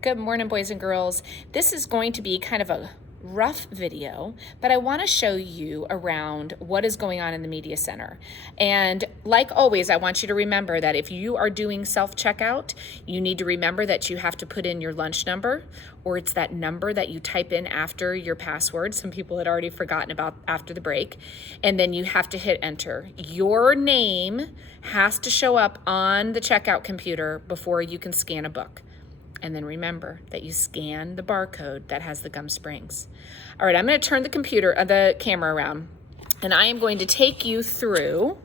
Good morning, boys and girls. This is going to be kind of a rough video, but I want to show you around what is going on in the Media Center. And like always, I want you to remember that if you are doing self-checkout, you need to remember that you have to put in your lunch number, or it's that number that you type in after your password. Some people had already forgotten about after the break. And then you have to hit enter. Your name has to show up on the checkout computer before you can scan a book. And then remember that you scan the barcode that has the gum springs. All right, I'm going to turn the camera around, and I am going to take you through.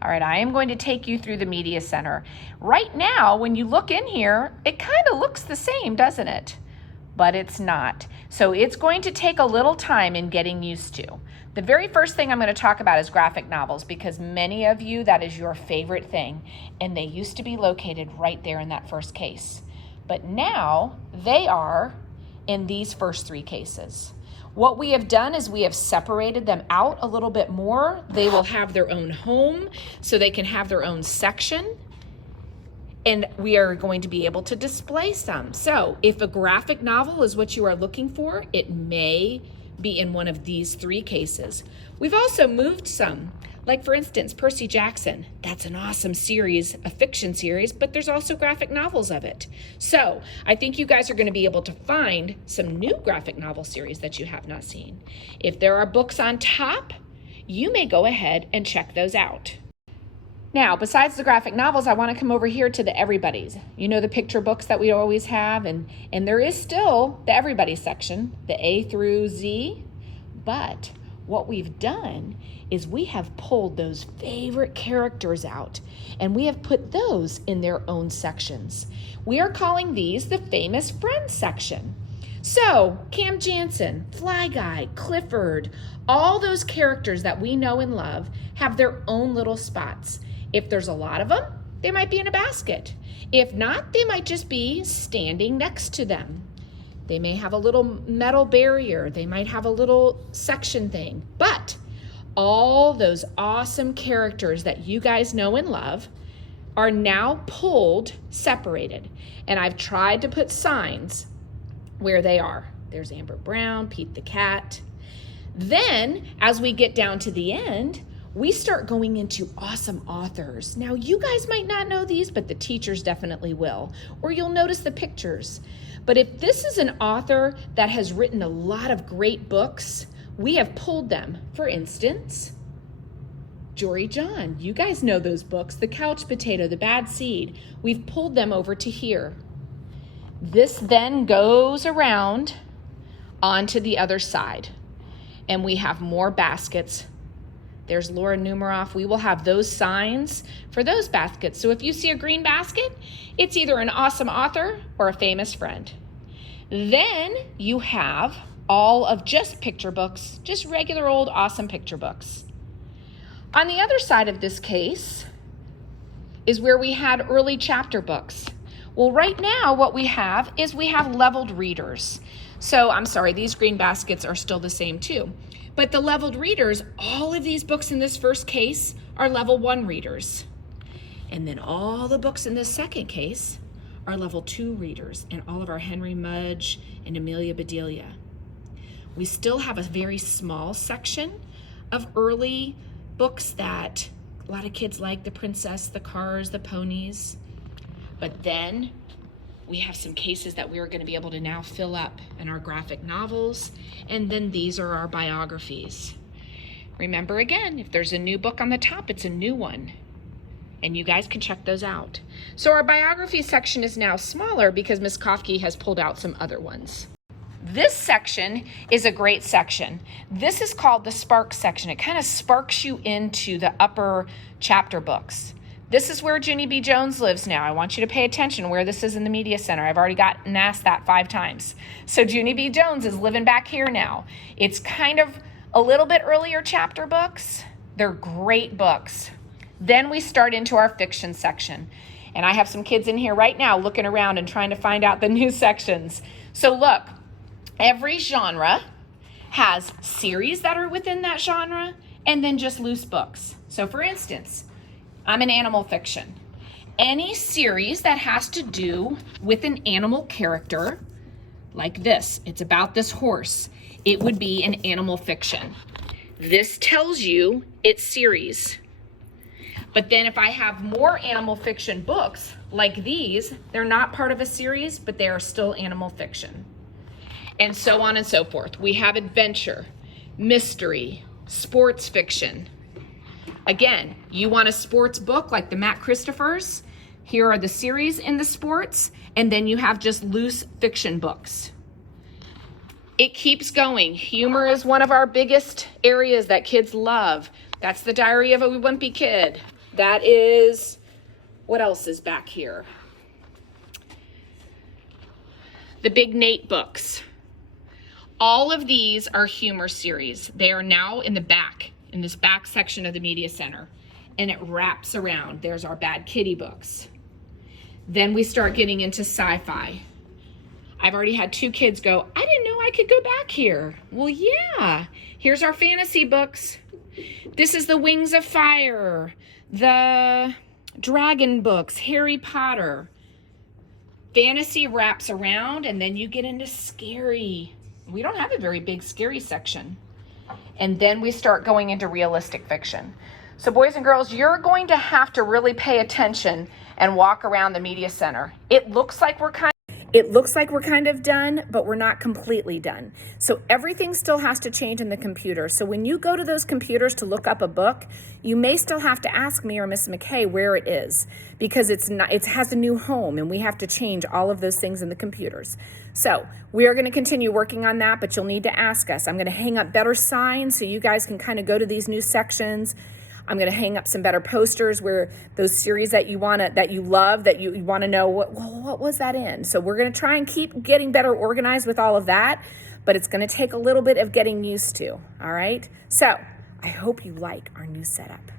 All right, I am going to take you through the Media Center. Right now, when you look in here, it kind of looks the same, doesn't it? But it's not. So it's going to take a little time in getting used to. The very first thing I'm going to talk about is graphic novels, because many of you, that is your favorite thing, and they used to be located right there in that first case. But now they are in these first three cases. What we have done is we have separated them out a little bit more. They will have their own home, so they can have their own section. And we are going to be able to display some. So if a graphic novel is what you are looking for, it may be in one of these three cases. We've also moved some, like for instance, Percy Jackson. That's an awesome series, a fiction series, but there's also graphic novels of it. So I think you guys are going to be able to find some new graphic novel series that you have not seen. If there are books on top, you may go ahead and check those out. Now, besides the graphic novels, I want to come over here to the everybody's. You know, the picture books that we always have, and there is still the everybody section, the A through Z. But what we've done is we have pulled those favorite characters out, and we have put those in their own sections. We are calling these the Famous Friends section. So, Cam Jansen, Fly Guy, Clifford, all those characters that we know and love have their own little spots. If there's a lot of them, they might be in a basket. If not, they might just be standing next to them. They may have a little metal barrier. They might have a little section thing. But all those awesome characters that you guys know and love are now pulled, separated. And I've tried to put signs where they are. There's Amber Brown, Pete the Cat. Then, as we get down to the end, we start going into awesome authors. Now, you guys might not know these, but the teachers definitely will, or you'll notice the pictures. But if this is an author that has written a lot of great books, we have pulled them. For instance, Jory John. You guys know those books, The Couch Potato, The Bad Seed. We've pulled them over to here. This then goes around onto the other side, and we have more baskets. There's Laura Numeroff. We will have those signs for those baskets. So if you see a green basket, it's either an awesome author or a famous friend. Then you have all of just picture books, just regular old awesome picture books. On the other side of this case is where we had early chapter books. Well, right now what we have is we have leveled readers. So I'm sorry, these green baskets are still the same too. But the leveled readers, all of these books in this first case are level 1 readers. And then all the books in this second case are level 2 readers, and all of our Henry Mudge and Amelia Bedelia. We still have a very small section of early books that a lot of kids like, the princess, the cars, the ponies. But then we have some cases that we are going to be able to now fill up in our graphic novels, and then these are our biographies. Remember again, if there's a new book on the top, it's a new one, and you guys can check those out. So our biography section is now smaller because Ms. Kofke has pulled out some other ones. This section is a great section. This is called the Spark section. It kind of sparks you into the upper chapter books. This is where Junie B. Jones lives now. I want you to pay attention where this is in the Media Center. I've already gotten asked that 5 times. So Junie B. Jones is living back here now. It's kind of a little bit earlier chapter books. They're great books. Then we start into our fiction section. And I have some kids in here right now looking around and trying to find out the new sections. So look, every genre has series that are within that genre and then just loose books. So for instance, I'm in animal fiction. Any series that has to do with an animal character, like this, it's about this horse, it would be an animal fiction. This tells you it's series. But then if I have more animal fiction books like these, they're not part of a series, but they are still animal fiction. And so on and so forth. We have adventure, mystery, sports fiction. Again, you want a sports book like the Matt Christophers? Here are the series in the sports, and then you have just loose fiction books. It keeps going. Humor is one of our biggest areas that kids love. That's the Diary of a Wimpy Kid. That is, what else is back here? The Big Nate books. All of these are humor series. They are now in the back, in this back section of the Media Center, and it wraps around. There's our Bad Kitty books. Then we start getting into sci-fi. I've already had 2 kids go, I didn't know I could go back here. Well, yeah. Here's our fantasy books. This is the Wings of Fire, the Dragon books, Harry Potter. Fantasy wraps around, and then you get into scary. We don't have a very big scary section. And then we start going into realistic fiction. So boys and girls, you're going to have to really pay attention and walk around the Media Center. It looks like we're kind of done, but we're not completely done. So everything still has to change in the computer. So when you go to those computers to look up a book, you may still have to ask me or Miss McKay where it is, because it has a new home and we have to change all of those things in the computers. So we are going to continue working on that, but you'll need to ask us. I'm going to hang up better signs so you guys can kind of go to these new sections. I'm going to hang up some better posters where those series that you want to know, what was that in? So we're going to try and keep getting better organized with all of that, but it's going to take a little bit of getting used to, all right? So I hope you like our new setup.